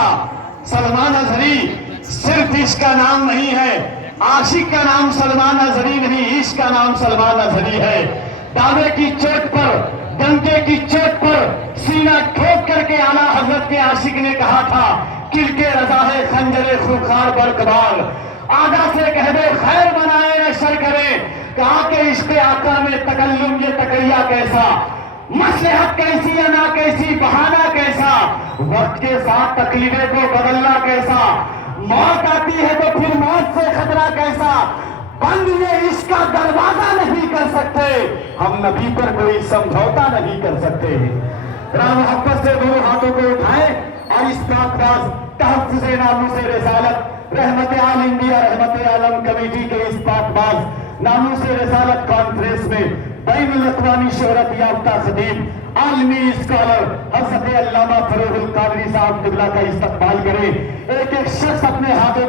کیسا؟ سلمان اظہری صرف عشق کا نام نہیں ہے، عاشق کا نام سلمان اظہری نہیں، عشق کا نام سلمان اظہری ہے۔ دعوے کی چوٹ پر، ڈنکے کی چوٹ پر سینہ ٹھوک کر کے اعلیٰ حضرت کے عاشق نے کہا تھا، کل کے رضا ہے خنجر خوخار برقبار، آگا سے کہہ دے خیر بنائے نہ شر کرے، کہا کہ عشق آقا میں تکلم یہ تقیہ کیسا، مصلحت کیسی یا نہ کیسی، بہانہ کیسا، وقت کے ساتھ تکلیفیں کو بدلنا کیسا، موت آتی ہے تو پھر موت سے خطرہ کیسا، بند یہ عشق کا دروازہ نہیں کر سکتے، ہم نبی پر کوئی سمجھوتا نہیں کر سکتے۔ راہ محبت سے دونوں ہاتھوں کو اٹھائیں اور اس پاک باز تحفظ ناموس رسالت رحمت عالم انڈیا رحمت عالم کمیٹی کے اس پاک باز ناموس رسالت کانفرنس میں بین الاقوامی شہرت یافتہ خطیب عالمی اسکالر حضرت علامہ فروغ القادری صاحب قبلہ کا استقبال کرے۔ ایک ایک شخص اپنے ہاتھوں کو